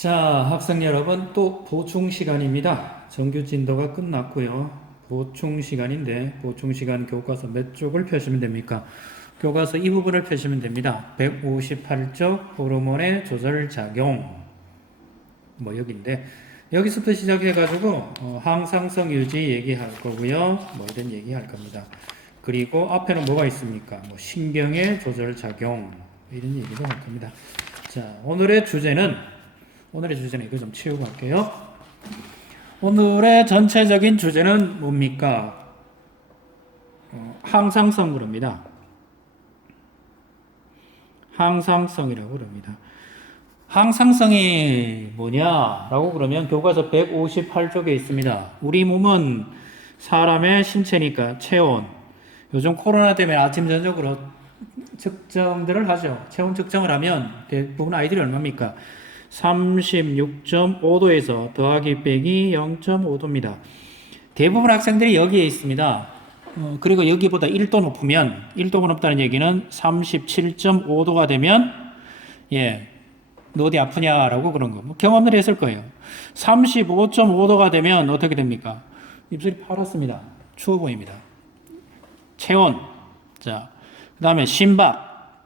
자, 학생 여러분, 또 보충 시간입니다. 정규 진도가 끝났고요. 보충 시간인데, 보충 시간 교과서 몇 쪽을 펴시면 됩니까? 교과서 이 부분을 펴시면 됩니다. 158쪽 호르몬의 조절작용. 뭐 여기인데, 여기서부터 시작해가지고, 항상성 유지 얘기할 거고요. 뭐 이런 얘기할 겁니다. 그리고 앞에는 뭐가 있습니까? 뭐 신경의 조절작용. 이런 얘기도 할 겁니다. 자, 오늘의 주제는 이거 좀 치우고 갈게요. 오늘의 전체적인 주제는 뭡니까? 항상성 그럽니다. 항상성이라고 그럽니다. 항상성이 뭐냐라고 그러면 교과서 158쪽에 있습니다. 우리 몸은 사람의 신체니까 체온. 요즘 코로나 때문에 아침 저녁으로 측정들을 하죠. 체온 측정을 하면 대부분 아이들이 얼마입니까? 36.5도에서 더하기 빼기 0.5도입니다. 대부분 학생들이 여기에 있습니다. 그리고 여기보다 1도 높으면, 1도가 높다는 얘기는 37.5도가 되면, 너 어디 아프냐라고 그런 거. 뭐 경험들 했을 거예요. 35.5도가 되면 어떻게 됩니까? 입술이 파랗습니다. 추워 보입니다. 체온. 자, 그 다음에 심박.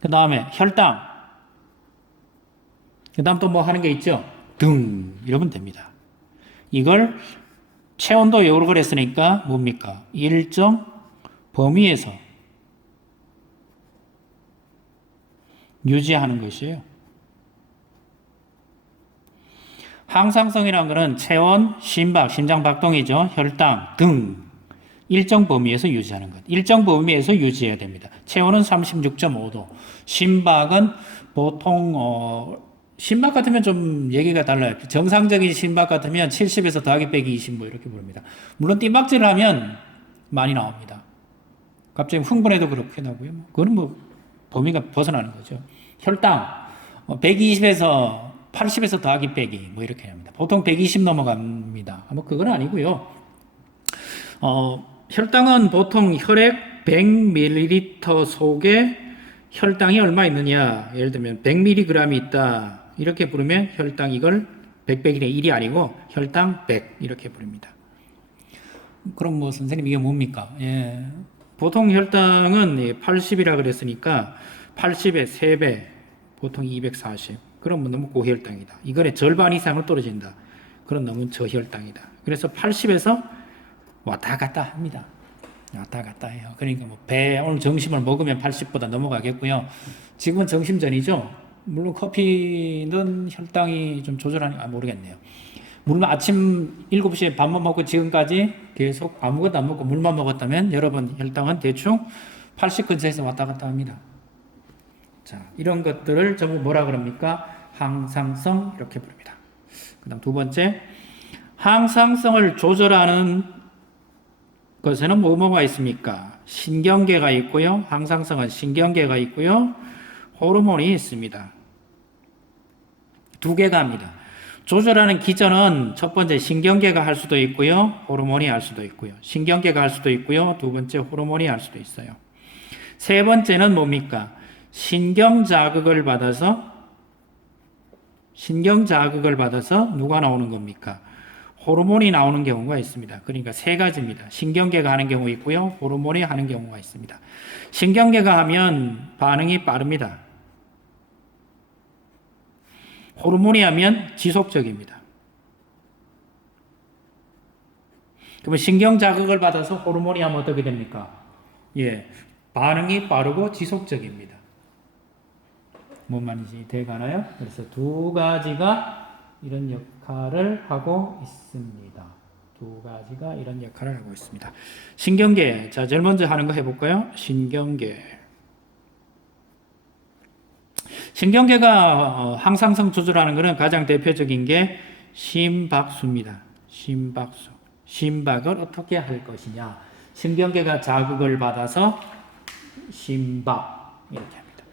그 다음에 혈당. 그 다음 또 뭐 하는 게 있죠? 등 이러면 됩니다. 이걸 체온도 요로 그랬으니까 뭡니까? 일정 범위에서 유지하는 것이에요. 항상성이라는 것은 체온, 심박, 심장박동이죠. 혈당 등 일정 범위에서 유지하는 것. 일정 범위에서 유지해야 됩니다. 체온은 36.5도. 심박은 보통 심박 같으면 좀 얘기가 달라요. 정상적인 심박 같으면 70에서 더하기 빼기 20 뭐 이렇게 부릅니다. 물론 뜀박질을 하면 많이 나옵니다. 갑자기 흥분해도 그렇게 나고요. 그거는 뭐 범위가 벗어나는 거죠. 혈당 120에서 80에서 더하기 빼기 뭐 이렇게 합니다. 보통 120 넘어갑니다. 뭐 그건 아니고요. 혈당은 보통 혈액 100ml 속에 혈당이 얼마 있느냐. 예를 들면 100mg이 있다. 이렇게 부르면 혈당 이걸 100의 1이 아니고 혈당 100 이렇게 부릅니다. 그럼 뭐 선생님 이게 뭡니까? 보통 혈당은 80이라 그랬으니까 80의 3배 보통 240. 그럼 너무 고혈당이다. 이거의 절반 이상은 떨어진다. 그럼 너무 저혈당이다. 그래서 80에서 왔다 갔다 합니다. 왔다 갔다 해요. 그러니까 뭐 오늘 점심을 먹으면 80보다 넘어가겠고요. 지금은 점심 전이죠. 물론 커피는 혈당이 좀 조절하니까 모르겠네요. 물론 아침 7시에 밥만 먹고 지금까지 계속 아무것도 안 먹고 물만 먹었다면 여러분 혈당은 대충 80 근처에서 왔다 갔다 합니다. 자, 이런 것들을 전부 뭐라 그럽니까? 항상성 이렇게 부릅니다. 그 다음 두 번째, 항상성을 조절하는 것에는 뭐가 있습니까? 신경계가 있고요. 항상성은 신경계가 있고요. 호르몬이 있습니다. 두 개가 합니다. 조절하는 기전은 첫 번째 신경계가 할 수도 있고요. 호르몬이 할 수도 있고요. 신경계가 할 수도 있고요. 두 번째 호르몬이 할 수도 있어요. 세 번째는 뭡니까? 신경 자극을 받아서 누가 나오는 겁니까? 호르몬이 나오는 경우가 있습니다. 그러니까 세 가지입니다. 신경계가 하는 경우 있고요. 호르몬이 하는 경우가 있습니다. 신경계가 하면 반응이 빠릅니다. 호르몬이 하면 지속적입니다. 그러면 신경 자극을 받아서 호르몬이 하면 어떻게 됩니까? 반응이 빠르고 지속적입니다. 뭔 말인지 돼가나요? 그래서 두 가지가 이런 역할을 하고 있습니다. 두 가지가 이런 역할을 하고 있습니다. 신경계. 자, 제일 먼저 하는 거 해볼까요? 신경계가 항상성 조절하는 것은 가장 대표적인 게 심박수입니다. 심박을 어떻게 할 것이냐. 신경계가 자극을 받아서 심박 이렇게 합니다.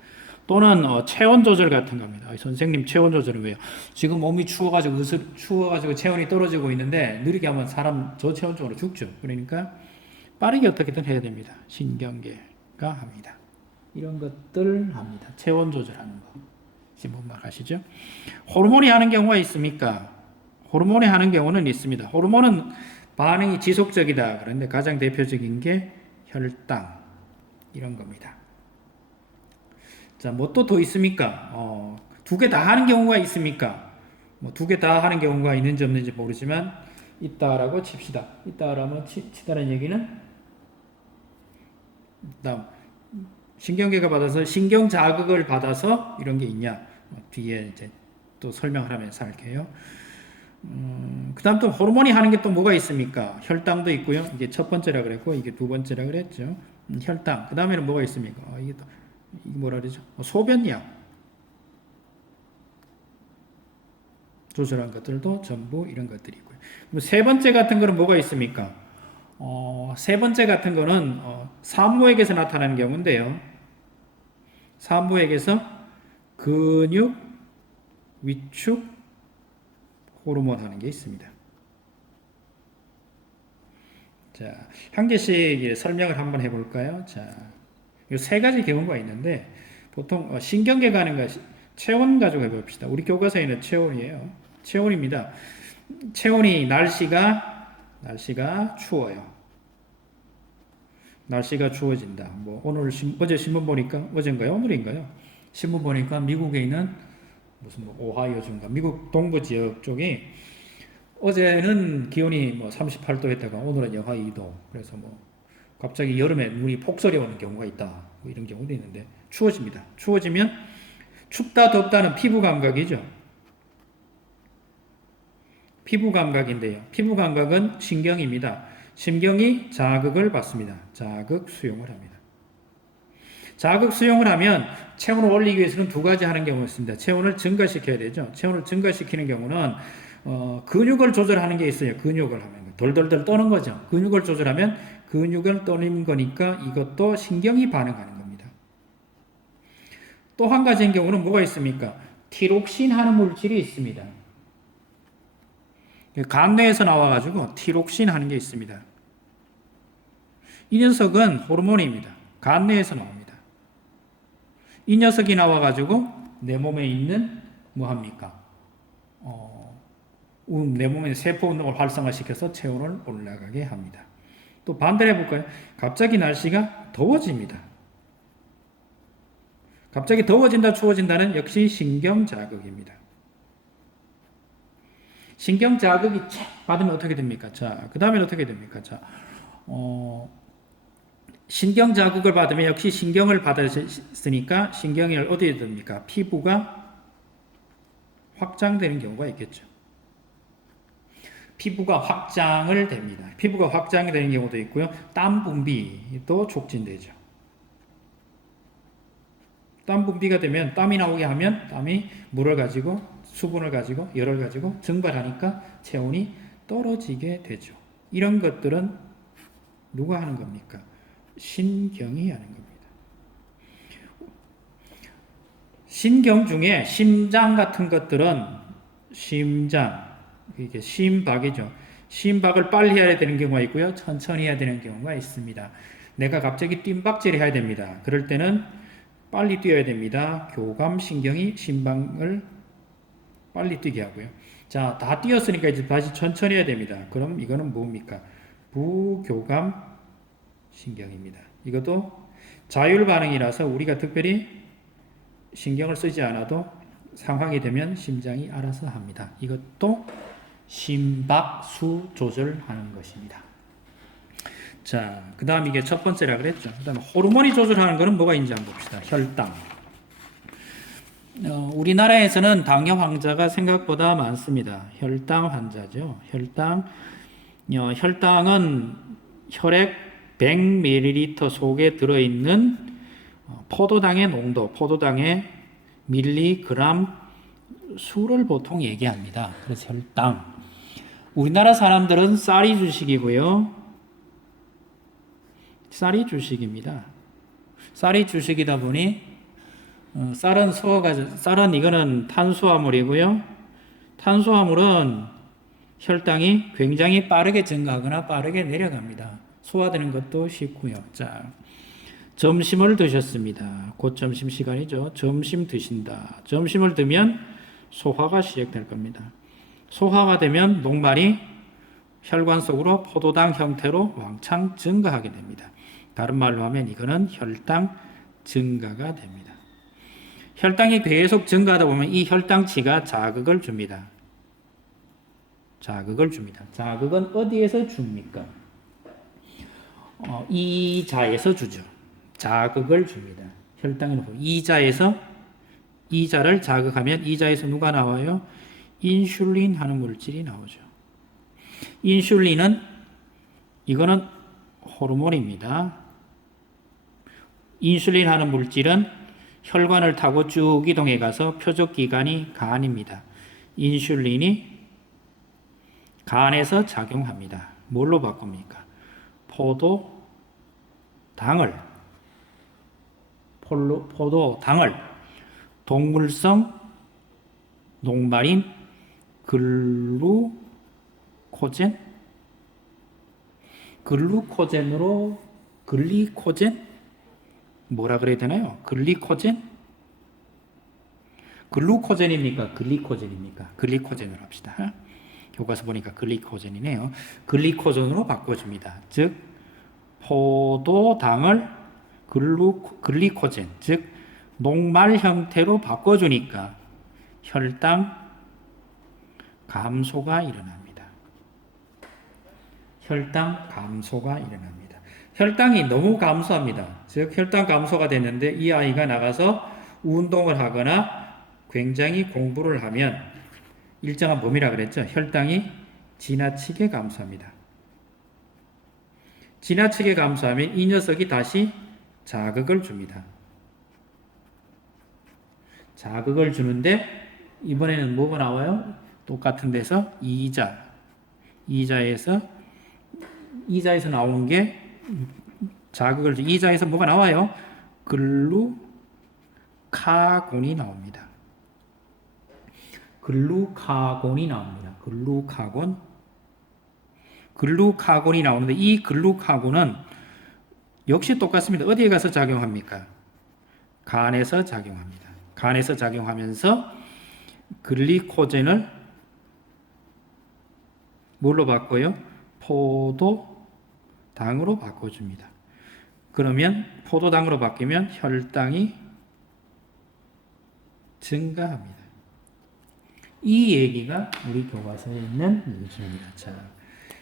또는 체온 조절 같은 겁니다. 선생님 체온 조절은 왜요? 지금 몸이 추워가지고 체온이 떨어지고 있는데 느리게 하면 사람 저체온증으로 죽죠. 그러니까 빠르게 어떻게든 해야 됩니다. 신경계가 합니다. 이런 것들 합니다. 체온 조절하는 거. 신분막 아시죠? 호르몬이 하는 경우가 있습니까? 호르몬이 하는 경우는 있습니다. 호르몬은 반응이 지속적이다. 그런데 가장 대표적인 게 혈당 이런 겁니다. 자, 뭐 또 더 있습니까? 두 개 다 하는 경우가 있습니까? 뭐 두 개 다 하는 경우가 있는지 없는지 모르지만 있다라고 칩시다. 있다라면 치다는 얘기는 다음 신경계가 받아서 신경 자극을 받아서 이런 게 있냐? 뒤에 이제 또 설명을 하면서 할게요. 그다음 또 호르몬이 하는 게 또 뭐가 있습니까? 혈당도 있고요. 이게 첫 번째라 그랬고 이게 두 번째라 그랬죠. 혈당. 그다음에는 뭐가 있습니까? 이게 또 이게 뭐라 그러죠? 소변약 조절한 것들도 전부 이런 것들이 있고요. 그럼 세 번째 같은 거는 뭐가 있습니까? 세 번째 같은 거는 산모에게서 나타나는 경우인데요. 산모에게서 근육, 위축, 호르몬 하는 게 있습니다. 자, 한 개씩 설명을 한번 해볼까요? 자, 이 세 가지 경우가 있는데 보통 신경계 가는 것 체온 가지고 해봅시다. 우리 교과서에는 체온이에요. 체온입니다. 체온이 날씨가 추워요. 날씨가 추워진다. 뭐 오늘 어제 신문 보니까 어젠가요? 오늘인가요? 신문 보니까 미국에 있는 무슨 뭐 오하이오주인가 미국 동부 지역 쪽이 어제는 기온이 뭐 38도 했다가 오늘은 영하 2도. 그래서 뭐 갑자기 여름에 눈이 폭설이 오는 경우가 있다. 뭐 이런 경우도 있는데 추워집니다. 추워지면 춥다 덥다는 피부 감각이죠. 피부 감각인데요. 피부 감각은 신경입니다. 신경이 자극을 받습니다. 자극 수용을 합니다. 자극 수용을 하면 체온을 올리기 위해서는 두 가지 하는 경우가 있습니다. 체온을 증가시켜야 되죠. 체온을 증가시키는 경우는 근육을 조절하는 게 있어요. 근육을 하면 덜덜덜 떠는 거죠. 근육을 조절하면 근육을 떠는 거니까 이것도 신경이 반응하는 겁니다. 또 한 가지인 경우는 뭐가 있습니까? 티록신 하는 물질이 있습니다. 간뇌에서 나와가지고 티록신 하는 게 있습니다. 이 녀석은 호르몬입니다. 간뇌에서 나옵니다. 이 녀석이 나와가지고 내 몸에 있는 뭐합니까? 내 몸의 세포 운동을 활성화시켜서 체온을 올라가게 합니다. 또 반대로 해볼까요? 갑자기 날씨가 더워집니다. 갑자기 더워진다, 추워진다는 역시 신경 자극입니다. 신경 자극이 쫙 받으면 어떻게 됩니까? 자, 그 다음엔 어떻게 됩니까? 자, 신경 자극을 받으면 역시 신경을 받았으니까 신경이 어디에 됩니까? 피부가 확장되는 경우가 있겠죠. 피부가 확장을 됩니다. 피부가 확장이 되는 경우도 있고요. 땀 분비도 촉진되죠. 땀 분비가 되면 땀이 나오게 하면 땀이 물을 가지고 수분을 가지고 열을 가지고 증발하니까 체온이 떨어지게 되죠. 이런 것들은 누가 하는 겁니까? 신경이 하는 겁니다. 신경 중에 심장 같은 것들은 심장, 이게 심박이죠. 심박을 빨리 해야 되는 경우가 있고요. 천천히 해야 되는 경우가 있습니다. 내가 갑자기 뜀박질을 해야 됩니다. 그럴 때는 빨리 뛰어야 됩니다. 교감신경이 심박을 빨리 뛰게 하고요. 자, 다 뛰었으니까 이제 다시 천천히 해야 됩니다. 그럼 이거는 뭡니까? 부교감신경입니다. 이것도 자율 반응이라서 우리가 특별히 신경을 쓰지 않아도 상황이 되면 심장이 알아서 합니다. 이것도 심박수 조절하는 것입니다. 자, 그 다음 이게 첫 번째라 그랬죠. 그 다음에 호르몬이 조절하는 거는 뭐가 있는지 한번 봅시다. 혈당. 우리나라에서는 당뇨 환자가 생각보다 많습니다. 혈당 환자죠. 혈당은 혈액 100ml 속에 들어있는 포도당의 농도, 포도당의 밀리그램 수를 보통 얘기합니다. 그래서 혈당. 우리나라 사람들은 쌀이 주식이고요. 쌀이 주식입니다. 쌀이 주식이다 보니 쌀은 쌀은 이거는 탄수화물이고요. 탄수화물은 혈당이 굉장히 빠르게 증가하거나 빠르게 내려갑니다. 소화되는 것도 쉽고요. 자, 점심을 드셨습니다. 곧 점심 시간이죠. 점심 드신다. 점심을 드면 소화가 시작될 겁니다. 소화가 되면 녹말이 혈관 속으로 포도당 형태로 왕창 증가하게 됩니다. 다른 말로 하면 이거는 혈당 증가가 됩니다. 혈당이 계속 증가하다 보면 이 혈당치가 자극을 줍니다. 자극을 줍니다. 자극은 어디에서 줍니까? 이자에서 주죠. 자극을 줍니다. 혈당이 이자를 자극하면 이자에서 누가 나와요? 인슐린 하는 물질이 나오죠. 인슐린은 이거는 호르몬입니다. 인슐린 하는 물질은 혈관을 타고 쭉 이동해 가서 표적기관이 간입니다. 인슐린이 간에서 작용합니다. 뭘로 바꿉니까? 포도당을 동물성 녹말인 글루코젠으로 글리코젠? 뭐라 그래야 되나요? 글리코젠? 글루코젠입니까? 글리코젠입니까? 글리코젠으로 합시다. 교과서 보니까 글리코젠이네요. 글리코젠으로 바꿔줍니다. 즉 포도당을 글리코젠, 즉 녹말 형태로 바꿔주니까 혈당 감소가 일어납니다. 혈당 감소가 일어납니다. 혈당이 너무 감소합니다. 즉 혈당 감소가 됐는데 이 아이가 나가서 운동을 하거나 굉장히 공부를 하면 일정한 범위라 그랬죠. 혈당이 지나치게 감소합니다. 지나치게 감소하면 이 녀석이 다시 자극을 줍니다. 자극을 주는데 이번에는 뭐가 나와요? 똑같은 데서 이자에서 나오는 게 자극을 주 이자에서 뭐가 나와요? 글루카곤이 나옵니다. 글루카곤이 나오는데 이 글루카곤은 역시 똑같습니다. 어디에 가서 작용합니까? 간에서 작용합니다. 간에서 작용하면서 글리코젠을 뭘로 바꿔요? 포도당으로 바꿔줍니다. 그러면 포도당으로 바뀌면 혈당이 증가합니다. 이 얘기가 우리 교과서에 있는 문제입니다. 자,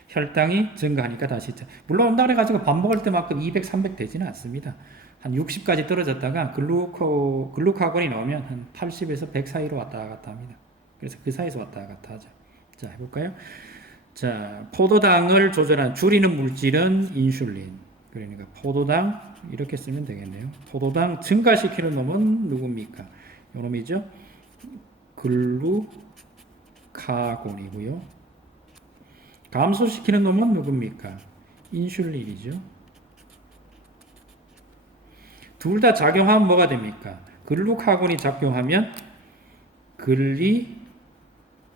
혈당이 증가하니까 다시 물론 온다 그래가지고 밥 먹을 때만큼 200, 300 되지는 않습니다. 한 60까지 떨어졌다가 글루카곤이 나오면 한 80에서 100 사이로 왔다 갔다 합니다. 그래서 그 사이에서 왔다 갔다 하죠. 자, 해볼까요? 자, 포도당을 줄이는 물질은 인슐린. 그러니까 포도당 이렇게 쓰면 되겠네요. 포도당 증가시키는 놈은 누굽니까? 이 놈이죠. 글루카곤이고요. 감소시키는 놈은 누굽니까? 인슐린이죠. 둘 다 작용하면 뭐가 됩니까? 글루카곤이 작용하면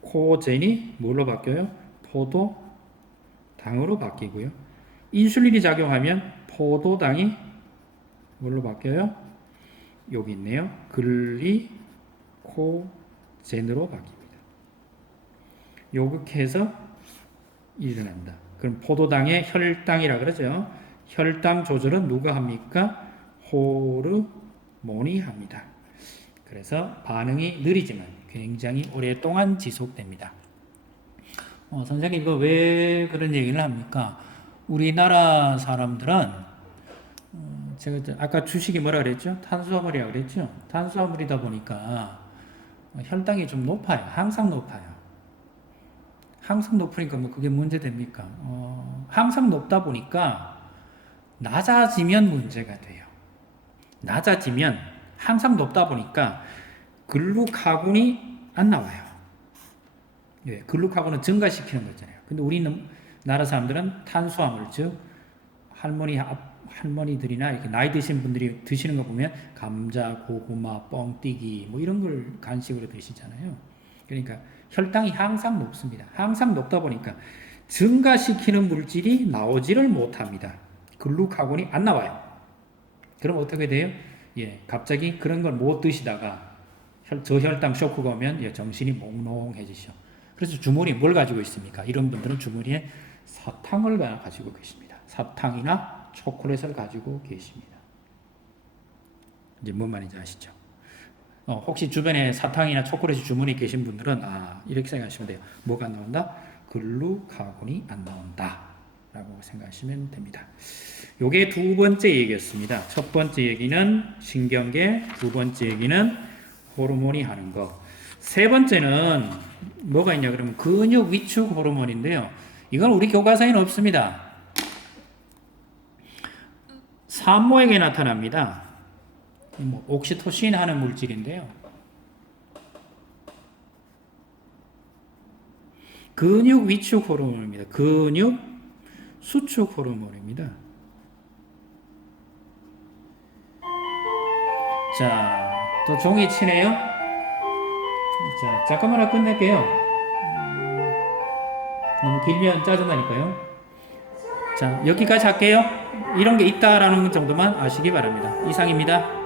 글리코젠이 뭘로 바뀌어요? 포도당으로 바뀌고요. 인슐린이 작용하면 포도당이 뭘로 바뀌어요? 여기 있네요. 글리코젠으로 바뀝니다. 요렇게 해서 일어난다. 그럼 포도당의 혈당이라 그러죠. 혈당 조절은 누가 합니까? 호르몬이 합니다. 그래서 반응이 느리지만 굉장히 오랫동안 지속됩니다. 선생님 이거 왜 그런 얘기를 합니까? 우리나라 사람들은 제가 아까 주식이 뭐라 그랬죠? 탄수화물이라고 그랬죠? 탄수화물이다 보니까 혈당이 좀 높아요. 항상 높아요. 항상 높으니까 뭐 그게 문제 됩니까? 항상 높다 보니까 낮아지면 문제가 돼요. 낮아지면 항상 높다 보니까 글루카곤이 안 나와요. 예, 글루카곤은 증가시키는 거잖아요. 근데 우리나라 사람들은 탄수화물, 즉 할머니들이나 이렇게 나이 드신 분들이 드시는 거 보면 감자, 고구마, 뻥튀기 뭐 이런 걸 간식으로 드시잖아요. 그러니까 혈당이 항상 높습니다. 항상 높다 보니까 증가시키는 물질이 나오지를 못합니다. 글루카곤이 안 나와요. 그럼 어떻게 돼요? 예, 갑자기 그런 걸 못 드시다가 저혈당 쇼크가 오면 예, 정신이 몽롱해지죠. 그래서 주머니에 뭘 가지고 있습니까? 이런 분들은 주머니에 사탕을 가지고 계십니다. 사탕이나 초콜릿을 가지고 계십니다. 이제 뭔 말인지 아시죠? 혹시 주변에 사탕이나 초콜릿이 주머니에 계신 분들은 이렇게 생각하시면 돼요. 뭐가 안 나온다? 글루카곤이 안 나온다 라고 생각하시면 됩니다. 요게 두 번째 얘기였습니다. 첫 번째 얘기는 신경계, 두 번째 얘기는 호르몬이 하는 거. 세 번째는 뭐가 있냐 그러면 근육 위축 호르몬인데요. 이건 우리 교과서에는 없습니다. 산모에게 나타납니다. 옥시토신 하는 물질인데요. 근육 위축 호르몬입니다. 근육 수축 호르몬입니다. 자, 또 종이 치네요. 자, 잠깐만 하고 끝낼게요. 너무 길면 짜증나니까요. 자, 여기까지 할게요. 이런 게 있다라는 정도만 아시기 바랍니다. 이상입니다.